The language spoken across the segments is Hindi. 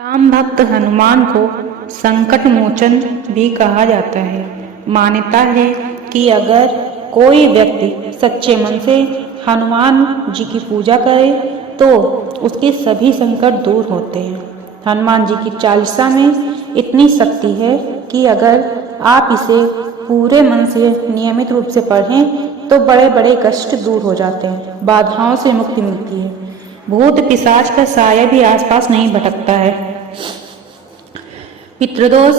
राम भक्त हनुमान को संकट मोचन भी कहा जाता है। मान्यता है कि अगर कोई व्यक्ति सच्चे मन से हनुमान जी की पूजा करे तो उसके सभी संकट दूर होते हैं। हनुमान जी की चालीसा में इतनी शक्ति है कि अगर आप इसे पूरे मन से नियमित रूप से पढ़ें तो बड़े बड़े कष्ट दूर हो जाते हैं, बाधाओं से मुक्ति मिलती है, भूत पिशाच का साया भी आसपास नहीं भटकता है, पितृदोष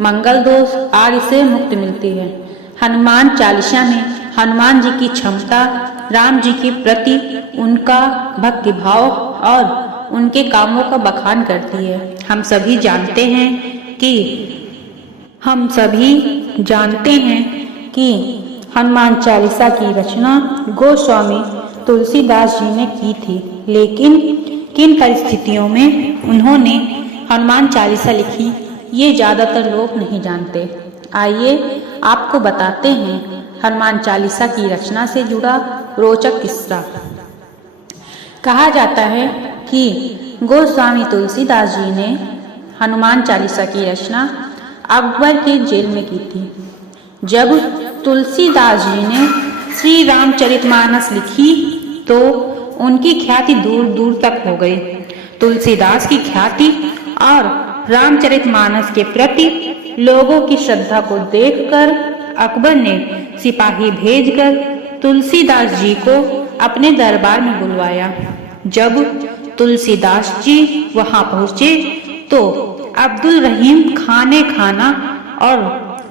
मंगल दोष आदि से मुक्ति मिलती है। हनुमान चालीसा में हनुमान जी की क्षमता, राम जी के प्रति उनका भक्ति भाव और उनके कामों का बखान करती है। हम सभी जानते हैं कि हनुमान चालीसा की रचना गोस्वामी तुलसीदास जी ने की थी, लेकिन किन परिस्थितियों में उन्होंने हनुमान चालीसा लिखी ये ज्यादातर लोग नहीं जानते। आइए आपको बताते हैं हनुमान चालीसा की रचना से जुड़ा रोचक किस्सा। कहा जाता है कि गोस्वामी तुलसीदास जी ने हनुमान चालीसा की रचना अकबर के जेल में की थी। जब तुलसीदास जी ने श्री रामचरितमानस लिखी तो उनकी ख्याति दूर दूर तक हो गई। तुलसीदास की ख्याति और रामचरितमानस के प्रति लोगों की श्रद्धा को देखकर अकबर ने सिपाही भेजकर तुलसीदास जी को अपने दरबार में बुलवाया। जब तुलसीदास जी वहां पहुंचे तो अब्दुल रहीम खाने खाना और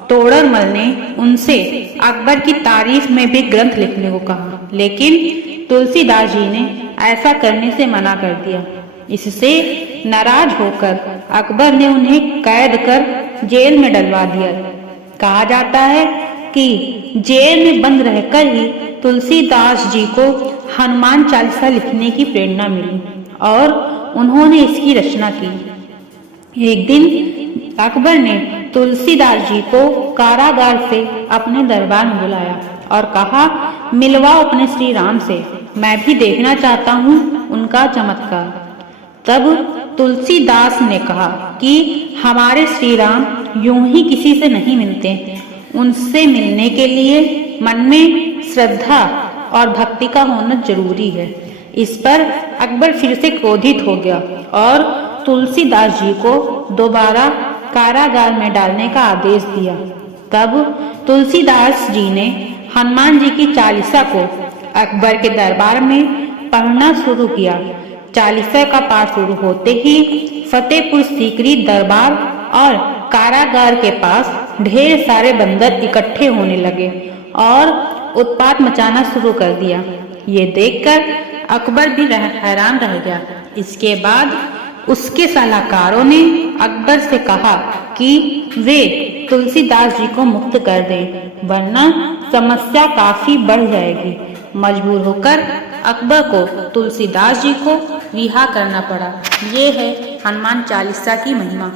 तोड़रमल ने उनसे अकबर की तारीफ में भी ग्रंथ लिखने को कहा, लेकिन तुलसीदास जी ने ऐसा करने से मना कर दिया। इससे नाराज होकर अकबर ने उन्हें कैद कर जेल में डलवा दिया। कहा जाता है कि जेल में बंद रहकर ही तुलसीदास जी को हनुमान चालीसा लिखने की प्रेरणा मिली और उन्होंने इसकी रचना की। एक दिन अकबर ने तुलसीदास जी को कारागार से अपने दरबार में बुलाया और कहा, मिलवाओ अपने श्री राम से, मैं भी देखना चाहता हूँ उनका चमत्कार। तब तुलसीदास ने कहा कि हमारे श्री राम यूं ही किसी से नहीं मिलते, उनसे मिलने के लिए मन में श्रद्धा और भक्ति का होना जरूरी है। इस पर अकबर फिर से क्रोधित हो गया और तुलसीदास जी को दोबारा कारागार में डालने का आदेश दिया। तब तुलसीदास जी ने हनुमान जी की चालीसा को अकबर के दरबार में पढ़ना शुरू किया। चालीसा का पाठ शुरू होते ही फतेहपुर सीकरी दरबार और कारागार के पास ढेर सारे बंदर इकट्ठे होने लगे और उत्पात मचाना शुरू कर दिया। ये देखकर अकबर भी हैरान रह गया। इसके बाद उसके सलाहकारों ने अकबर से कहा कि वे तुलसीदास जी को मुक्त कर दें, वरना समस्या काफी बढ़ जाएगी। मजबूर होकर अकबर को तुलसीदास जी को रिहा करना पड़ा। ये है हनुमान चालीसा की महिमा।